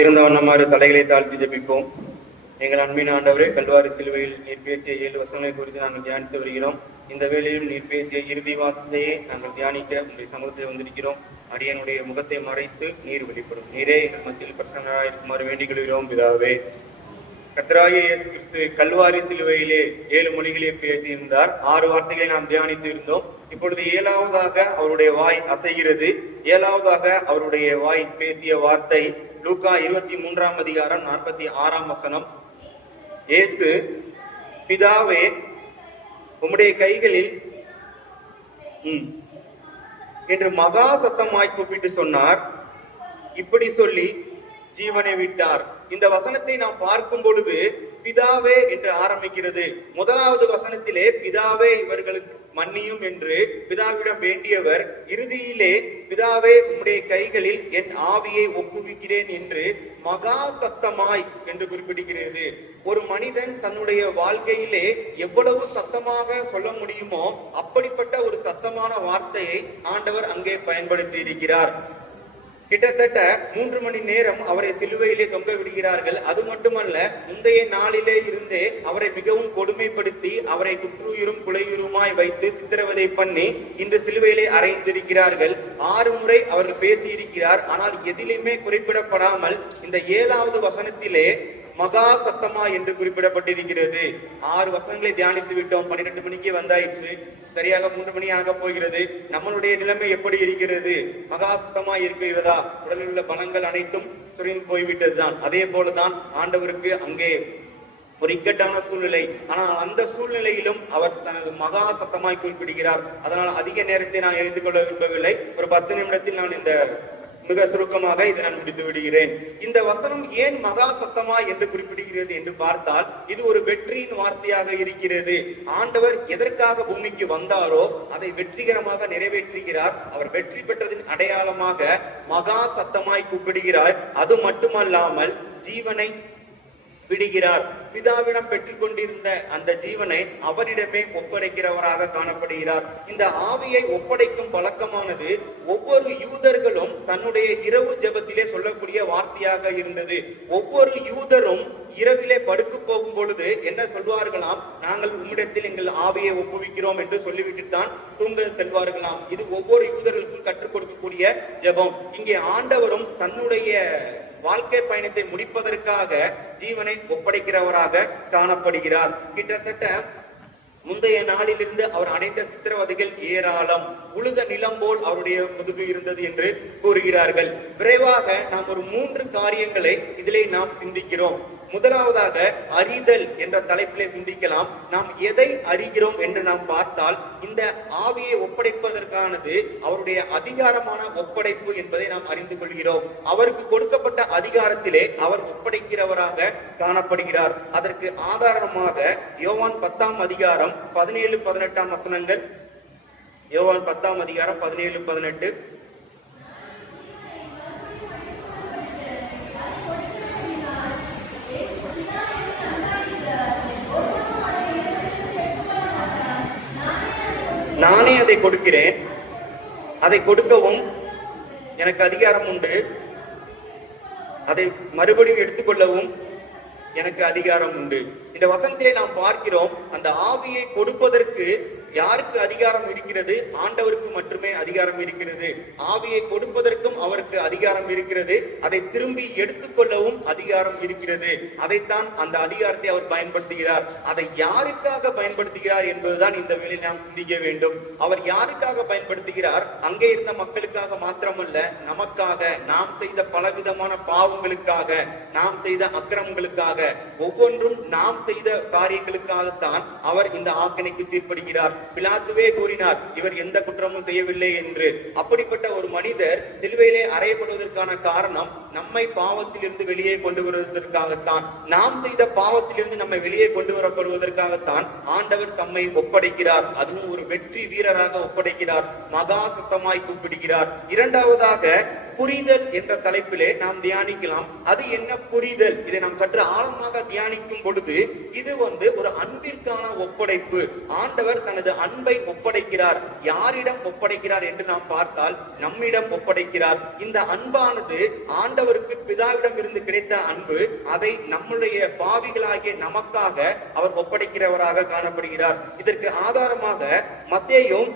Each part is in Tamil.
திறந்த வண்ணமாறு தலைகளை தாழ்த்தி ஜபிப்போம். எங்கள் அன்பின் ஆண்டவரே கல்வாரி சிலுவையில் நீர் பேசிய ஏழு வசனங்களை குறித்து நாங்கள் தியானித்து வருகிறோம். இந்த வேளையிலும் நீர் பேசிய இறுதி வார்த்தையை நாங்கள் தியானிக்க உங்களுடைய சமூகத்தில் வந்திருக்கிறோம். அடியனுடைய முகத்தை மறைத்து நீர் வெளிப்படும். நீரே எங்கள் மத்தியில் பிரசன்னராக இருக்குமாறு வேண்டிக் கொள்கிறோம் பிதாவே கத்ராய கிறிஸ்து கல்வாரி சிலுவையிலே ஏழு மொழிகளே பேசியிருந்தார். ஆறு வார்த்தைகளை நாம் தியானித்து இருந்தோம். இப்பொழுது ஏழாவதாக அவருடைய வாய் அசைகிறது. ஏழாவதாக அவருடைய வாய் பேசிய வார்த்தை லூகா இருபத்தி மூன்றாம் அதிகாரம் நாற்பத்தி ஆறாம் வசனம். இயேசு பிதாவே உம்முடைய கைகளில் ம், என்று மகா சத்தமாய் கூப்பிட்டு சொன்னார். இப்படி சொல்லி ஜீவனை விட்டார். இந்த வசனத்தை நாம் பார்க்கும் பொழுது பிதாவே என்று ஆரம்பிக்கிறது. முதலாவது வசனத்திலே பிதாவே இவர்களுக்கு மன்னியும் என்று பிதாவிடம் வேண்டியவர் இறுதியிலே பிதாவே உம்முடைய கைகளில் என் ஆவியை ஒப்புவிக்கிறேன் என்று மகா சத்தமாய் என்று குறிப்பிடுகிறது. ஒரு மனிதன் தன்னுடைய வாழ்க்கையிலே எவ்வளவு சத்தமாக சொல்ல முடியுமோ அப்படிப்பட்ட ஒரு சத்தமான வார்த்தையை ஆண்டவர் அங்கே பயன்படுத்தி இருக்கிறார். கிட்டத்தட்ட மூன்று மணி நேரம் அவரை சிலுவையிலே தொங்க விடுகிறார்கள். அது மட்டுமல்ல முந்தைய நாளிலே இருந்தே அவரை மிகவும் கொடுமைப்படுத்தி அவரை குற்றுயிரும் குலையுருமாய் வைத்து சித்திரவதை பண்ணி இன்று சிலுவையிலே அறைந்திருக்கிறார்கள். ஆறு முறை அவர் பேசியிருக்கிறார். ஆனால் எதிலுமே குறிப்பிடப்படாமல் இந்த ஏழாவது வசனத்திலே மகா சத்தமா என்று குறிப்பிடப்பட்டிருக்கிறது. ஆறு வசனங்களை தியானித்து விட்டோம். பன்னிரெண்டு மணிக்கு வந்தாயிற்று. சரியாக மூன்று மணி ஆக போகிறது. நம்மளுடைய நிலைமை எப்படி இருக்கிறது? மகா சத்தமா இருக்கிறதா? உடலில் உள்ள பலங்கள் அனைத்தும் சுரிந்து போய்விட்டதுதான். அதே போலதான் ஆண்டவருக்கு அங்கே ஒரு இக்கட்டான சூழ்நிலை. ஆனால் அந்த சூழ்நிலையிலும் அவர் தனது மகா சத்தமாய் குறிப்பிடுகிறார். அதனால் அதிக நேரத்தை நான் எழுந்து கொள்ள விரும்பவில்லை. ஒரு பத்து நிமிடத்தில் நான் இந்த மிக சுருக்கமாக இதை நான் முடித்து விடுகிறேன். இந்த வசனம் ஏன் மகா சத்தமா என்று குறிப்பிடுகிறது என்று பார்த்தால் இது ஒரு வெற்றியின் வார்த்தையாக இருக்கிறது. ஆண்டவர் எதற்காக பூமிக்கு வந்தாரோ அதை வெற்றிகரமாக நிறைவேற்றுகிறார். அவர் வெற்றி பெற்றதின் அடையாளமாக மகா சத்தமாய் கூப்பிடுகிறார். அது மட்டுமல்லாமல் ஜீவனை விடுகிறார். பிதாவிடம் பெற்றுக் கொண்டிருந்த அந்த ஜீவனை அவரிடமே ஒப்படைக்கிறவராக காணப்படுகிறார். இந்த ஆவியை ஒப்படைக்கும் பழக்கமானது ஒவ்வொரு யூதர்களும் தன்னுடைய இரவு ஜெபத்திலே சொல்லக்கூடிய வார்த்தையாக இருந்தது. ஒவ்வொரு யூதரும் இரவிலே படுக்க போகும் பொழுது என்ன சொல்வார்களாம்? நாங்கள் உம்மிடத்தில் எங்கள் ஆவியை ஒப்புவிக்கிறோம் என்று சொல்லிவிட்டு தான் தூங்க செல்வார்களாம். இது ஒவ்வொரு யூதர்களுக்கும் கற்றுக் கொடுக்கக்கூடிய ஜெபம். இங்கே ஆண்டவரும் தன்னுடைய வாழ்க்கை பயணத்தை முடிப்பதற்காக ஜீவனை ஒப்படைக்கிறவராக காணப்படுகிறார். கிட்டத்தட்ட முந்தைய நாளிலிருந்து அவர் அடைந்த சித்திரவதைகள் ஏராளம். உழுத நிலம் போல் அவருடைய முதுகு இருந்தது என்று கூறுகிறார்கள். விரைவாக நாம் ஒரு மூன்று காரியங்களை இதிலே நாம் சிந்திக்கிறோம். முதலாவதாக அறிதல் என்ற தலைப்பிலே சிந்திக்கலாம். நாம் எதை அறிகிறோம் என்று நாம் பார்த்தால் இந்த ஆவியை ஒப்படைப்பதற்கானது அவருடைய அதிகாரமான ஒப்படைப்பு என்பதை நாம் அறிந்து கொள்கிறோம். அவருக்கு கொடுக்கப்பட்ட அதிகாரத்திலே அவர் ஒப்படைக்கிறவராக காணப்படுகிறார். அதற்கு ஆதாரமாக யோவான் பத்தாம் அதிகாரம் பதினேழு பதினெட்டாம் வசனங்கள். யோவான் பத்தாம் அதிகாரம் பதினேழு பதினெட்டு. நானே அதை கொடுக்கிறேன். அதை கொடுக்கவும் எனக்கு அதிகாரம் உண்டு. அதை மறுபடியும் எடுத்துக்கொள்ளவும் எனக்கு அதிகாரம் உண்டு. இந்த வசனத்திலே நாம் பார்க்கிறோம் அந்த ஆவியை கொடுப்பதற்கு யாருக்கு அதிகாரம் இருக்கிறது? ஆண்டவருக்கு மட்டுமே அதிகாரம் இருக்கிறது. ஆவியை கொடுப்பதற்கும் அவருக்கு அதிகாரம் இருக்கிறது. அதை திரும்பி எடுத்துக்கொள்ளவும் அதிகாரம் இருக்கிறது. அதைத்தான் அந்த அதிகாரத்தை அவர் பயன்படுத்துகிறார். அதை யாருக்காக பயன்படுத்துகிறார் என்பதுதான் இந்த வேலை நாம் சிந்திக்க வேண்டும். அவர் யாருக்காக பயன்படுத்துகிறார்? அங்கே இருந்த மக்களுக்காக மாத்திரமல்ல நமக்காக நாம் செய்த பலவிதமான பாவங்களுக்காக நாம் செய்த அக்கிரமங்களுக்காக. ஒவ்வொன்றும் நாம் செய்த காரியங்களுக்காகத்தான் அவர் இந்த ஆக்கணைக்கு தீர்ப்படுகிறார். பிலாத்துவே கூறினார் இவர் எந்த குற்றமும் செய்யவில்லை என்று. அப்படிப்பட்ட ஒரு மனிதர் சிலுவையிலே அறையப்படுவதற்கான காரணம் நம்மை பாவத்திலிருந்து வெளியே கொண்டு வருவதற்காகத்தான். நாம் செய்த பாவத்திலிருந்து நம்மை வெளியே கொண்டு வரப்படுவதற்காகத்தான் ஆண்டவர் தம்மை ஒப்படைக்கிறார். அதுவும் ஒரு வெற்றி வீரராக ஒப்படைக்கிறார். மகா சத்தமாய் கூப்பிடுகிறார். இரண்டாவதாக புரிதல் என்ற தலைப்பிலே நாம் தியானிக்கலாம். அது என்ன புரிதல்? இதை நாம் சற்று ஆழமாக தியானிக்கும் பொழுது இது வந்து ஒரு அன்பிற்கான ஒப்படைப்பு. ஆண்டவர் தனது அன்பை ஒப்படைக்கிறார். யாரிடம் ஒப்படைக்கிறார் என்று நாம் பார்த்தால் நம்மிடம் ஒப்படைக்கிறார். இந்த அன்பானது ஆண்டவருக்கு பிதாவிடம் இருந்து கிடைத்த அன்பு. அதை நம்முடைய பாவிகளாகிய நமக்காக அவர் ஒப்படைக்கிறவராக காணப்படுகிறார். இதற்கு ஆதாரமாக மத்தேயும்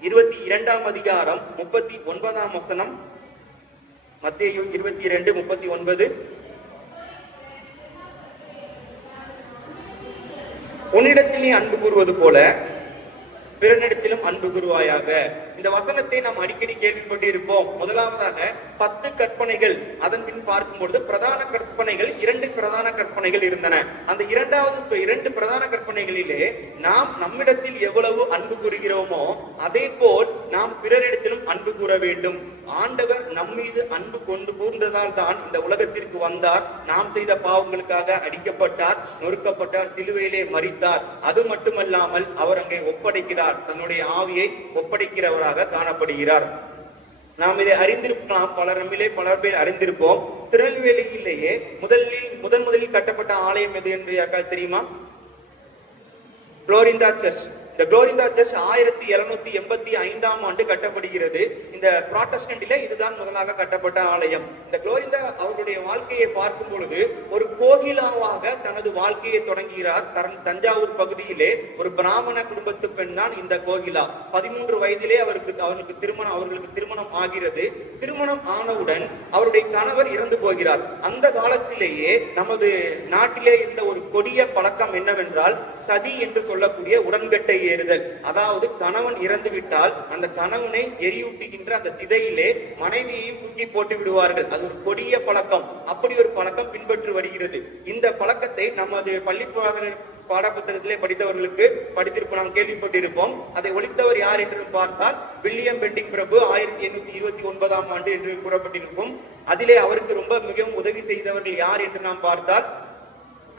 இருபத்தி இரண்டாம் அதிகாரம் முப்பத்தி ஒன்பதாம் வசனம் மத்தேயு இருபத்தி இரண்டு முப்பத்தி ஒன்பது. உன்னிடத்தில் நீ அன்பு கூறுவது போல பிறனிடத்திலும் அன்பு கூறுவாயாக. இந்த வசனத்தை நாம் அடிக்கடி கேள்விப்பட்டு இருப்போம். முதலாவதாக பத்து கற்பனைகள். அதன் பின் பார்க்கும் பொழுது பிரதான கற்பனைகள் இரண்டு பிரதான கற்பனைகள் இருந்தன. அந்த இரண்டாவது இரண்டு பிரதான கற்பனைகளிலே நாம் நம்மிடத்தில் எவ்வளவு அன்பு கூறுகிறோமோ அதே போல் நாம் பிறரிடத்திலும் அன்பு கூற வேண்டும். ஆண்டவர் நம் மீது அன்பு கொண்டு கூர்ந்ததால் தான் இந்த உலகத்திற்கு வந்தார். நாம் செய்த பாவங்களுக்காக அடிக்கப்பட்டார் நொறுக்கப்பட்டார் சிலுவையிலே மறித்தார் அது மட்டுமல்லாமல் அவர் அங்கே ஒப்படைக்கிறார். தன்னுடைய ஆவியை ஒப்படைக்கிறவராக காணப்படுகிறார். நாம் இதை அறிந்திருக்கலாம். பலர் நம்மிலே பலர் பேர் அறிந்திருப்போம். திருநெல்வேலியிலேயே முதலில் முதன் முதலில் கட்டப்பட்ட ஆலயம் எது என்று யாருக்காவது தெரியுமா? குளோரிந்தா சர்ச். இந்த குளோரிந்தா சர்ச் ஆயிரத்தி எழுநூத்தி எண்பத்தி ஐந்தாம் ஆண்டு கட்டப்படுகிறது. இந்த ப்ராட்டஸ்டன்டில இதுதான் முதலாக கட்டப்பட்ட ஆலயம். இந்த குளோரிந்தா அவருடைய வாழ்க்கையை பார்க்கும் பொழுது ஒரு கோகிலாவாக தனது வாழ்க்கையை தொடங்குகிறார். தன் தஞ்சாவூர் பகுதியிலே ஒரு பிராமண குடும்பத்து பெண் தான் இந்த கோகிலா. பதிமூன்று வயதிலே அவருக்கு அவருக்கு திருமணம் அவர்களுக்கு திருமணம் ஆகிறது. திருமணம் ஆனவுடன் அவருடைய கணவர் இறந்து போகிறார். அந்த காலத்திலேயே நமது நாட்டிலே இருந்த ஒரு கொடிய பழக்கம் என்னவென்றால் சதி என்று சொல்லக்கூடிய உடன்கட்டை ஏறுதல். அதாவது கணவன் இறந்து விட்டால் அந்த கணவனை எரியூட்டுகின்ற அந்த சிதையிலே மனைவியையும் தூக்கி போட்டு விடுவார்கள். அது ஒரு கொடிய பழக்கம். அப்படி ஒரு பழக்கம் பின்பற்றி வருகிறது. இந்த பழக்கத்தை நமது பள்ளி பாடப்புத்தகத்திலே படித்தவர்களுக்கு படித்திருப்போம். நாம் கேள்விப்பட்டிருப்போம். அதை ஒழித்தவர் யார் என்று பார்த்தால் வில்லியம் பெண்டிங் பிரபு ஆயிரத்தி எண்ணூத்தி இருபத்தி ஒன்பதாம் ஆண்டு என்று கூறப்பட்டிருக்கும். அதிலே அவருக்கு ரொம்ப மிகவும் உதவி செய்தவர்கள் யார் என்று நாம் பார்த்தால்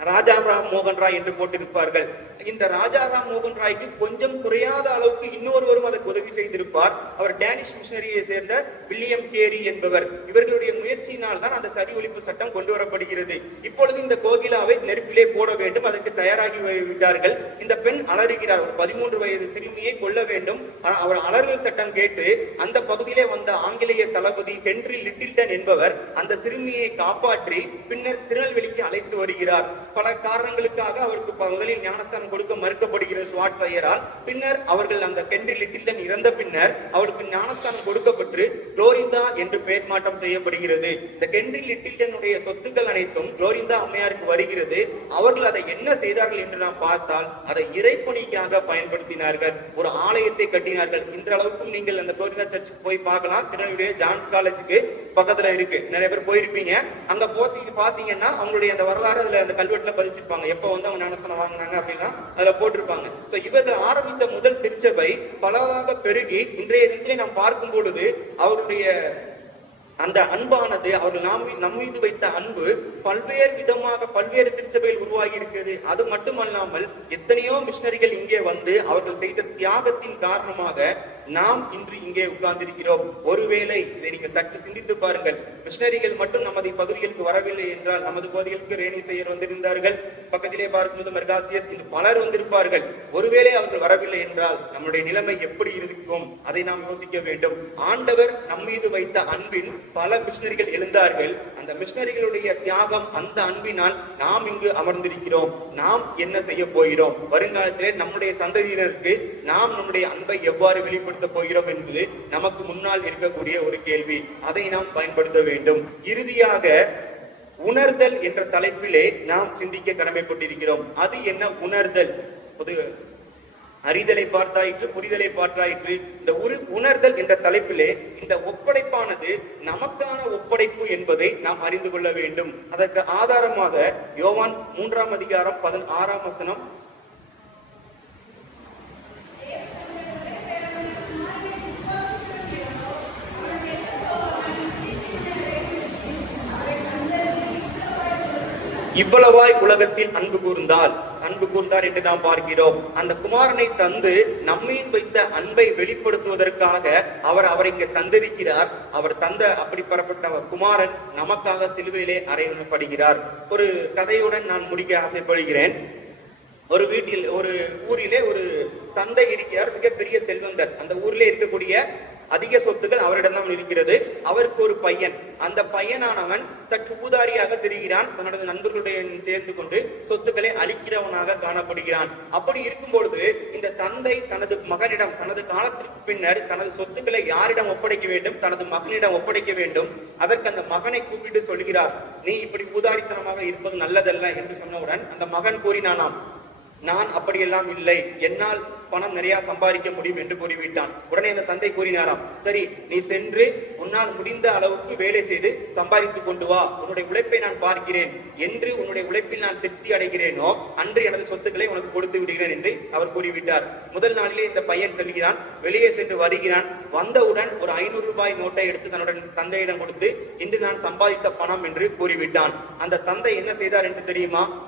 ராஜாராம் மோகன் ராய் என்று போட்டிருப்பார்கள். இந்த ராஜாராம் மோகன் ராய்க்கு கொஞ்சம் குறையாத அளவுக்கு இன்னொருவரும் அதற்கு உதவி செய்திருப்பார். அவர் டேனிஷ் மிஷனரியை சேர்ந்த வில்லியம் கேரி என்பவர். இவர்களுடைய முயற்சியினால் தான் அந்த சதி ஒழிப்பு சட்டம் கொண்டு வரப்படுகிறது. இப்பொழுது இந்த கோகிலாவை நெருப்பிலே போட வேண்டும். அதற்கு தயாராகி விட்டார்கள். இந்த பெண் அலறுகிறார். ஒரு பதிமூன்று வயது சிறுமியை கொல்ல வேண்டும். ஆனால் அவர் அலறல் சட்டம் கேட்டு அந்த பகுதியிலே வந்த ஆங்கிலேய தளபதி ஹென்றி லிட்டில்டன் என்பவர் அந்த சிறுமியை காப்பாற்றி பின்னர் திருநெல்வேலிக்கு அழைத்து வருகிறார். பல காரணங்களுக்காக அவருக்கு முதலில் ஞானஸ்தானம் கொடுக்க மறுக்கப்படுகிறது ஸ்வாட் ஐயரால் பின்னர் அவர்கள் அந்த கென்றி லிட்டில்டன் இறந்த பின்னர் அவருக்கு ஞானஸ்தானம் கொடுக்கப்பட்டு குளோரிந்தா என்று பெயர் மாற்றம் செய்யப்படுகிறது. இந்த கென்றி லிட்டில்டனுடைய சொத்துக்கள் அனைத்தும் குளோரிந்தா அம்மையாருக்கு வருகிறது. அவர்கள் அதை என்ன செய்தார்கள் என்று நாம் பார்த்தால் அதை இறைப்பணிக்காக பயன்படுத்தினார்கள். ஒரு ஆலயத்தை கட்டினார்கள். இன்றளவுக்கும் நீங்கள் அந்த குளோரிந்தா சர்ச்சுக்கு போய் பார்க்கலாம். திருநெல்வேலி ஜான்ஸ் காலேஜுக்கு பக்கத்துல இருக்கு. நிறைய பேர் போயிருப்பீங்க. அங்க போத்தி பாத்தீங்கன்னா அவங்களுடைய அந்த வரலாறு அதுல அந்த கல்வெட்டுல பதிச்சிருப்பாங்க. எப்ப வந்து அவங்க ஞானஸ்தானம் வாங்கினாங்க அப்படின்னா அதுல போட்டிருப்பாங்க. சோ இவர்கள் ஆரம்பித்த முதல் திருச்சபை பலவாக பெருகி இன்றைய தினத்திலே நாம் பார்க்கும் பொழுது அவருடைய அந்த அன்பானது அவர்கள் நாம் நம் மீது வைத்த அன்பு பல்வேறு விதமாக பல்வேறு திருச்சபையில் உருவாகி இருக்கிறது. அது மட்டுமல்லாமல் எத்தனையோ மிஷினரிகள் இங்கே வந்து அவர்கள் செய்த தியாகத்தின் காரணமாக நாம் இன்று இங்கே உட்கார்ந்திருக்கிறோம். ஒருவேளை இதை நீங்கள் சற்று சிந்தித்து பாருங்கள். மிஷினரிகள் மட்டும் நமது பகுதிகளுக்கு வரவில்லை என்றால் நமது பகுதிகளுக்கு ரேணி செய்யர் வந்திருந்தார்கள். பக்கத்திலே பார்க்கும்போது மெர்காசியஸ் இன்று பலர் வந்திருப்பார்கள். ஒருவேளை அவர்கள் வரவில்லை என்றால் நம்முடைய நிலைமை எப்படி இருக்கும்? அதை நாம் யோசிக்க வேண்டும். ஆண்டவர் நம் மீது வைத்த அன்பின் பல மிஷினரிகள் எழுந்தார்கள். அந்த மிஷினரிகளுடைய தியாகம் அந்த அன்பினால் நாம் இங்கு அமர்ந்திருக்கிறோம். நாம் என்ன செய்ய போகிறோம்? வருங்காலத்திலே நம்முடைய சந்ததியினருக்கு நாம் நம்முடைய அன்பை எவ்வாறு வெளிப்படுத்த போகிறோம் என்பது நமக்கு முன்னால் இருக்கக்கூடிய ஒரு கேள்வி. அதை நாம் பயன்படுத்த வேண்டும். வேண்டும். இறுதியாக உணர்தல் என்ற தலைப்பிலே நாம் சிந்திக்க கடமைப்பட்டிருக்கிறோம். அது என்ன உணர்தல்? பொது அறிதலை பார்த்தாயிற்று புரிதலை பார்த்தாயிற்று. இந்த ஒரு உணர்தல் என்ற தலைப்பிலே இந்த ஒப்படைப்பானது நமக்கான ஒப்படைப்பு என்பதை நாம் அறிந்து கொள்ள வேண்டும். அதற்கு ஆதாரமாக யோவான் மூன்றாம் அதிகாரம் பதினாறாம் வசனம் இவ்வளவாய் உலகத்தில் அன்பு கூர்ந்தால் அன்பு கூர்ந்தார் என்று நாம் பார்க்கிறோம். அந்த குமாரனை தந்து நம்மீது வைத்த அன்பை வெளிப்படுத்துவதற்காக அவர் அவரை இங்கே தந்திருக்கிறார். அவர் தந்த அப்படி பெறப்பட்ட குமாரன் நமக்காக சிலுவையிலே அறையப்படுகிறார் ஒரு கதையுடன் நான் முடிக்க ஆசைப்படுகிறேன். ஒரு வீட்டில் ஒரு ஊரிலே ஒரு தந்தை இருக்கிறார் மிகப்பெரிய செல்வந்தர். அந்த ஊரிலே இருக்கக்கூடிய அதிக சொத்துக்கள் அவரிடம்தான் இருக்கிறது. அவருக்கு ஒரு பையன். அந்த பையனானவன் சற்று ஊதாரியாக தெரிகிறான். தன்னோட நண்பர்களுடன் சேர்ந்து கொண்டு சொத்துக்களை அழிக்கிறவனாக காணப்படுகிறான். அப்படி இருக்கும் பொழுது இந்த தந்தை தனது மகனிடம் தனது காலத்திற்கு பின்னர் தனது சொத்துக்களை யாரிடம் ஒப்படைக்க வேண்டும் தனது மகனிடம் ஒப்படைக்க வேண்டும்? அதற்கு அந்த மகனை கூப்பிட்டு சொல்கிறார் நீ இப்படி ஊதாரித்தனமாக இருப்பது நல்லதல்ல என்று சொன்னவுடன் அந்த மகன் கூறினானாம் நான் அப்படியெல்லாம் இல்லை. என்னால் பணம் நிறைய சம்பாதிக்க முடியும் என்று கூறிவிட்டான். உடனே அந்த தந்தை கூறினாராம் சரி நீ சென்று உன்னால் முடிந்த அளவுக்கு வேலை செய்து சம்பாதித்துக் கொண்டு வா. உன்னுடைய உழைப்பை நான் பார்க்கிறேன். என்று உன்னுடைய உழைப்பில் நான் திருப்தி அடைகிறேனோ அன்று எனது சொத்துக்களை உனக்கு கொடுத்து விடுகிறேன் என்று அவர் கூறிவிட்டார். முதல் நாளிலே இந்த பையன் செல்கிறான். வெளியே சென்று வருகிறான். வந்தவுடன் ஒரு ஐநூறு ரூபாய் நோட்டை எடுத்து தன்னுடன் தந்தையிடம் கொடுத்து இன்று நான் சம்பாதித்த பணம் என்று கூறிவிட்டான். அந்த தந்தை என்ன செய்தார் என்று தெரியுமா?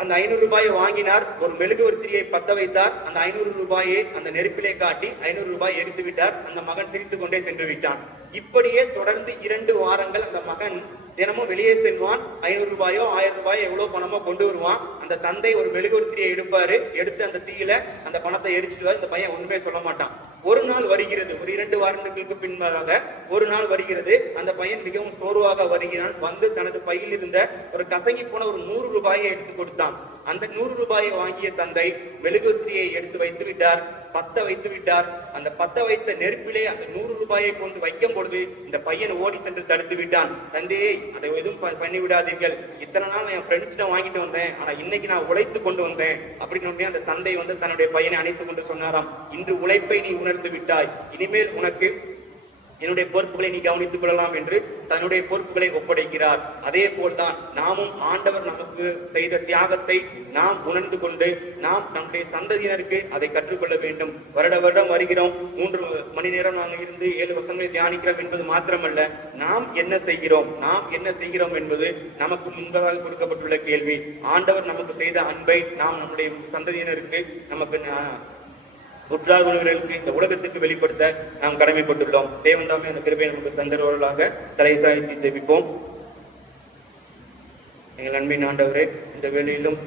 அந்த ஐநூறு ரூபாயை வாங்கினார். ஒரு மெழுகுவர்த்தியை பத்த வைத்தார். அந்த ஐநூறு ரூபாயை அந்த நெருப்பிலே காட்டி ஐநூறு ரூபாய் எரித்து விட்டார். அந்த மகன் சிரித்து கொண்டே சென்று விட்டான். இப்படியே தொடர்ந்து இரண்டு வாரங்கள் அந்த மகன் தினமும் வெளியே செல்வான். ஐநூறு ரூபாயோ ஆயிரம் ரூபாயோ எவ்வளவு பணமோ கொண்டு வருவான். அந்த தந்தை ஒரு மெழுகுவர்த்தியை எடுப்பாரு. எடுத்து அந்த தீயில அந்த பணத்தை எரிச்சிடுவார். இந்த பையன் ஒண்ணுமே சொல்ல மாட்டான். ஒரு நாள் வருகிறது. ஒரு இரண்டு வாரங்களுக்கு பின்பாக ஒரு நாள் வருகிறது. அந்த பையன் மிகவும் சோர்வாக வருகிறான். வந்து தனது பையில் இருந்த ஒரு கசங்கி போன ஒரு நூறு ரூபாயை எடுத்து கொடுத்தான். அந்த நூறு ரூபாயை வாங்கிய தந்தை மெழுகுத்திரியை எடுத்து வைத்து விட்டார். பத்த வைத்து விட்டார். அந்த பத்த வைத்த நெருப்பிலே அந்த நூறு ரூபாயை கொண்டு வைக்கும் பொழுது இந்த பையன் ஓடி சென்று தடுத்து விட்டான். தந்தையே அதை எதுவும் ப- பண்ணி விடாதீர்கள் இத்தனை நாள் என் ஃப்ரெண்ட்ஸ்ட வாங்கிட்டு வந்தேன். ஆனா இன்னைக்கு நான் உழைத்து கொண்டு வந்தேன். அப்படின்னு அந்த தந்தை வந்து தன்னுடைய பையனை அணைத்து கொண்டு சொன்னாராம். இன்று உழைப்பை நீ உணர்ந்து விட்டாய். இனிமேல் உனக்கு என்னுடைய பொறுப்புகளை நீ கவனித்துக் கொள்ளலாம் என்று தன்னுடைய பொறுப்புகளை ஒப்படைக்கிறார். அதே போல்தான் நாமும் ஆண்டவர் நமக்கு செய்த தியாகத்தை நாம் உணர்ந்து கொண்டு நாம் நம்முடைய சந்ததியினருக்கு அதை கற்றுக்கொள்ள வேண்டும். வருட வருடம் வருகிறோம். மூன்று மணி நேரம் நாங்கள் இருந்து ஏழு வருஷங்களை தியானிக்கிறோம் என்பது மாத்திரமல்ல. நாம் என்ன செய்கிறோம்? நாம் என்ன செய்கிறோம் என்பது நமக்கு முன்பதாக கொடுக்கப்பட்டுள்ள கேள்வி. ஆண்டவர் நமக்கு செய்த அன்பை நாம் நம்முடைய சந்ததியினருக்கு நமக்கு நா- உற்றாகுறவர்களுக்கு இந்த உலகத்துக்கு வெளிப்படுத்த நாம் கடமைப்பட்டுள்ளோம். தேவன் தாமே அந்த கிருபை நமக்கு தந்தருவர்களாக தலை சாய்த்தி ஜெபிப்போம். எங்கள் அன்பின் ஆண்டவரே இந்த வேளையிலும்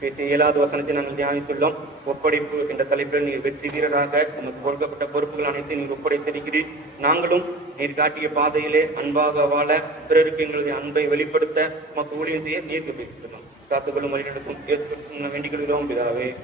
பேசிய இயலாத வசனத்தை நாங்கள் தியானித்துள்ளோம். ஒப்படைப்பு என்ற தலைப்பில் நீர் வெற்றி வீரராக நமக்கு கொடுக்கப்பட்ட பொறுப்புகள் அனைத்தையும் நீர் ஒப்படைத்திருக்கிறீர். நாங்களும் நீர் காட்டிய பாதையிலே அன்பாக வாழ பிறருக்கு எங்களுடைய அன்பை வெளிப்படுத்த நமக்கு ஊழியம் செய்ய நீர் பேசுகிறோம் காத்துக்கொள்ளும் வழிநடக்கும் இயேசு வேண்டிக் கொள்கிறோம். பிதாவே.